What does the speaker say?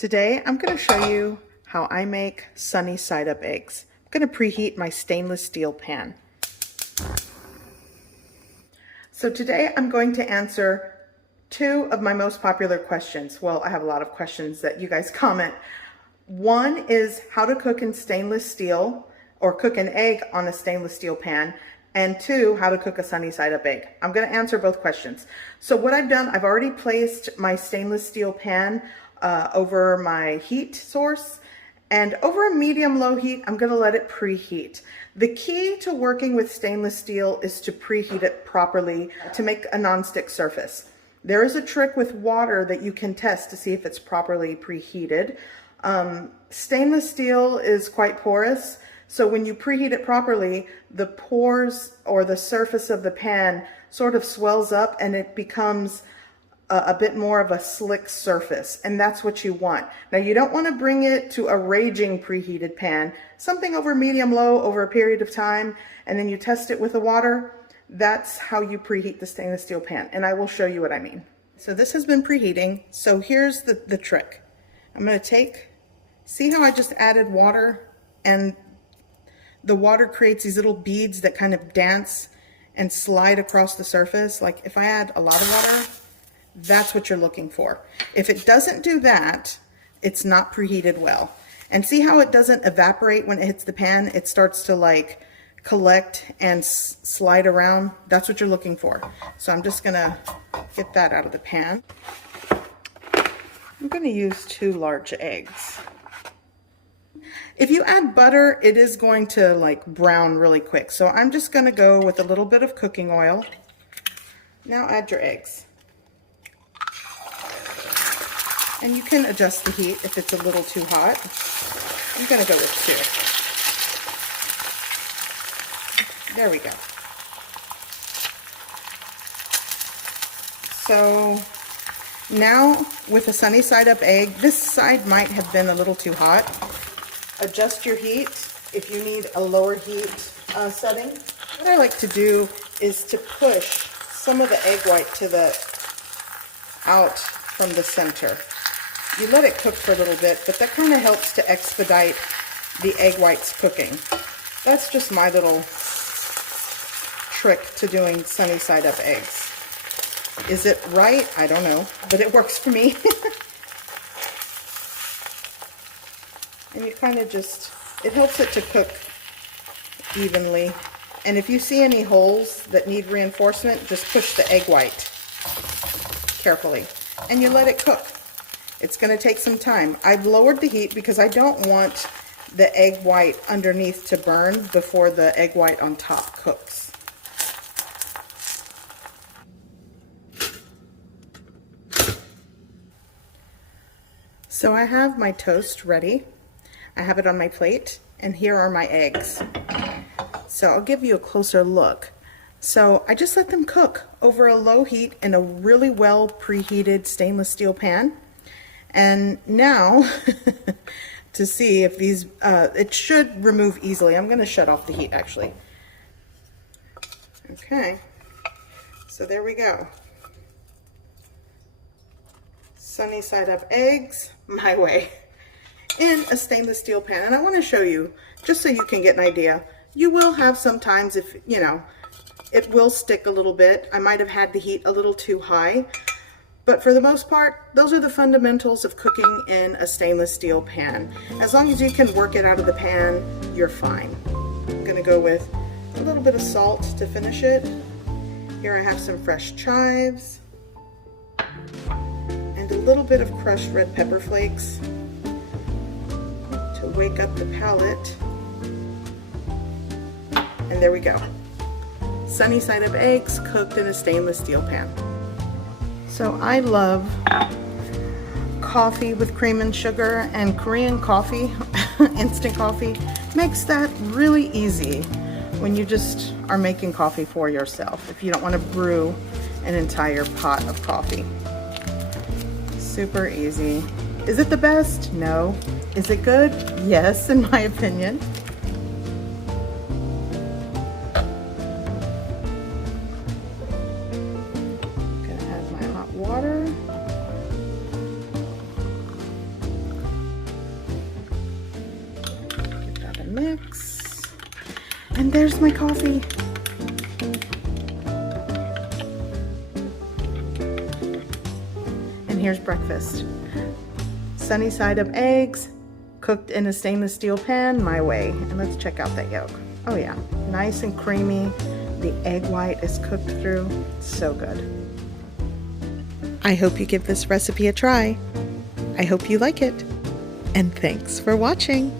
Today I'm going to show you how I make sunny side up eggs. I'm going to preheat my stainless steel pan. So today I'm going to answer two of my most popular questions. Well, I have a lot of questions that you guys comment. One is how to cook in stainless steel or cook an egg on a stainless steel pan. And two, how to cook a sunny side up egg. I'm going to answer both questions. So what I've done, I've already placed my stainless steel pan over my heat source, and over a medium-low heat, I'm going to let it preheat. The key to working with stainless steel is to preheat it properly to make a non-stick surface. There is a trick with water that you can test to see if it's properly preheated. Stainless steel is quite porous, so when you preheat it properly, the pores or the surface of the pan sort of swells up and it becomes a bit more of a slick surface, and that's what you want. Now, you don't want to bring it to a raging preheated pan, something over medium-low over a period of time, and then you test it with the water. That's how you preheat the stainless steel pan, and I will show you what I mean. So this has been preheating, so here's the trick. I'm going to see how I just added water, and the water creates these little beads that kind of dance and slide across the surface. Like if I add a lot of water, that's what you're looking for. If it doesn't do that, it's not preheated well. And see how it doesn't evaporate when it hits the pan? It starts to like collect and slide around. That's what you're looking for. So I'm just gonna get that out of the pan. I'm gonna use 2 large eggs. If you add butter, it is going to like brown really quick. So I'm just gonna go with a little bit of cooking oil. Now add your eggs. And you can adjust the heat if it's a little too hot. I'm going to go with 2. There we go. So now with a sunny side up egg, this side might have been a little too hot. Adjust your heat if you need a lower heat setting. What I like to do is to push some of the egg white out from the center. You let it cook for a little bit, but that kind of helps to expedite the egg whites cooking. That's just my little trick to doing sunny side up eggs. Is it right? I don't know, but it works for me. And you kind of it helps it to cook evenly. And if you see any holes that need reinforcement, just push the egg white carefully and you let it cook. It's going to take some time. I've lowered the heat because I don't want the egg white underneath to burn before the egg white on top cooks. So I have my toast ready. I have it on my plate, and here are my eggs. So I'll give you a closer look. So I just let them cook over a low heat in a really well preheated stainless steel pan. And now, to see if these, it should remove easily. I'm going to shut off the heat actually. Okay, so there we go. Sunny side up eggs, my way, in a stainless steel pan. And I want to show you, just so you can get an idea. You will have sometimes, if, you know, it will stick a little bit. I might have had the heat a little too high. But for the most part, those are the fundamentals of cooking in a stainless steel pan. As long as you can work it out of the pan, you're fine. I'm going to go with a little bit of salt to finish it. Here I have some fresh chives and a little bit of crushed red pepper flakes to wake up the palate. And there we go. Sunny side up eggs cooked in a stainless steel pan. So I love coffee with cream and sugar, and Korean coffee, instant coffee, makes that really easy when you just are making coffee for yourself, if you don't want to brew an entire pot of coffee. Super easy. Is it the best? No. Is it good? Yes, in my opinion. Water. Mix. And there's my coffee. And here's breakfast. Sunny side up eggs, cooked in a stainless steel pan my way. And let's check out that yolk. Oh yeah, nice and creamy. The egg white is cooked through. So good. I hope you give this recipe a try. I hope you like it. And thanks for watching.